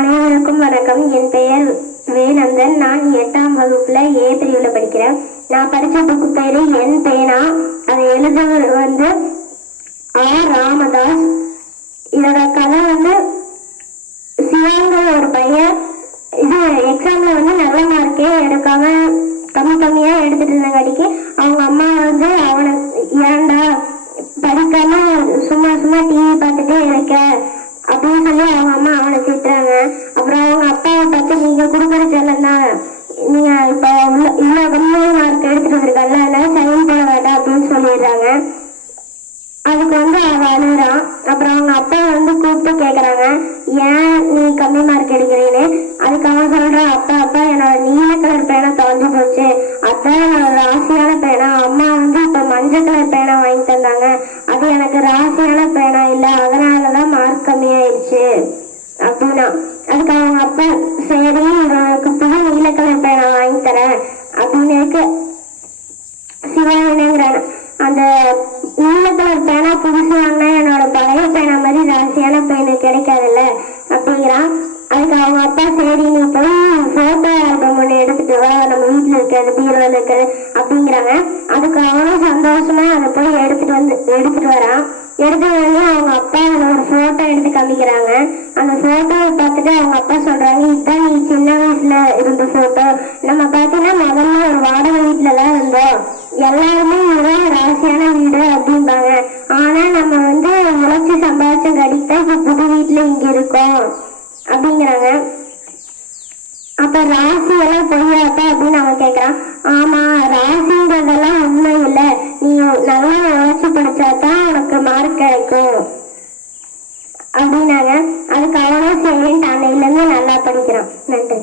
அனைவருக்கும் வணக்கம். என் பெயர் வேநந்தன். நான் 8ஆம் வகுப்புல ஏ பிரிவுல படிக்கிறேன். நான் படிச்ச புக்கு பேரு என் பேனா. அதை எழுதவர் ஆர் ராமதாஸ். இதோட கதை சிவங்கிற ஒரு பையன் இது எக்ஸாம்ல நல்ல மார்க்கே எடுக்காம கம்மியா எடுத்துட்டு இருந்தங்காட்டிக்கு அவங்க அம்மா அவனை ஏன்டா படிக்காம சும்மா டிவி பார்த்துட்டே இருக்க அப்படின்னு சொல்லி அவங்க அம்மா அவனை திட்டுறாங்க. அப்புறம் அவங்க அப்பாவை பார்த்து நீங்க குடுக்குற செல்லம் தான், நீங்க இப்ப இவ்வளவு கம்மியான மார்க் எடுத்துட்டு வந்திருக்கல, அதனால சைன் போட வேண்டாம் அப்படின்னு சொல்லிடுறாங்க. அதுக்கு அவ அழுறான். அப்புறம் அவங்க அப்பா கூப்பிட்டு கேக்குறாங்க, ஏன் நீ கம்மி மார்க் எடுக்கிறீன்னு. அதுக்கு அவன் சொல்றான், அப்பா என்னோட நீல கலர் பேனா தொலைஞ்சு போச்சு, அதான் என்னோட ராசியான பேனா. அம்மா இப்ப மஞ்சள் கலர் பேனா வாங்கி தந்தாங்க, அது எனக்கு ராசியான பேனா இல்ல, அதனாலதான் மார்க் கம்மியாயிடுச்சு அப்படின்னா. அதுக்கு அவங்க அப்பா சரி உனக்கு புது நீல கலர் பேனா வாங்கி தரேன் அப்படின்னு சிவாங்கிறான. அந்த நீல கலர் பேனா புதுசு வாங்கினா என்னோட பழைய பேனா மாதிரி ராசியான பேனு கிடைக்காதுல்ல அப்படிங்கிறான். அதுக்கு அவங்க அப்பா சரி நீ போய் போட்டோ ஆல்பம் ஒண்ணு எடுத்துட்டு வா, நம்ம வீட்டுல இருக்கிறது பீரோல இருக்கிறது அப்படிங்கிறாங்க. அதுக்கு அவனும் சந்தோஷமா அதை போய் எடுத்துட்டு வரான். எடுத்துட்டு வந்து அவங்க அப்பா ஒரு போட்டோ எடுத்து காமிக்கிறாங்க. அந்த போட்டோவை பார்த்துட்டு அவங்க அப்பா சொல்றாங்க, இதுதான் நீ சின்ன வயசுல இருந்த போட்டோ. நம்ம பாத்தீங்கன்னா முதல்ல ஒரு வாடகை வீட்டுலதான் இருந்தோம், எல்லாருமே இதுதான் ராசியான வீடு அப்படிம்பாங்க. ஆனா நம்ம உழைச்சி சம்பாதிச்ச கடித்தான் இப்ப புது வீட்டுல இங்க இருக்கோம் அப்படிங்கிறாங்க. அப்ப ராசி எல்லாம் பொய்யாப்பா அப்படின்னு அவன் கேக்குறான். ஆமா, ராசின்றதெல்லாம் உண்மை இல்லை, நீ நல்லா உழைச்சி படிச்சாதான் உனக்கு மார்க் கிடைக்கும் அப்படின்னாங்க. அதுக்கு அவனும் சரின்ட்டு அன்னையில இருந்து நல்லா படிக்கிறான். நன்றி.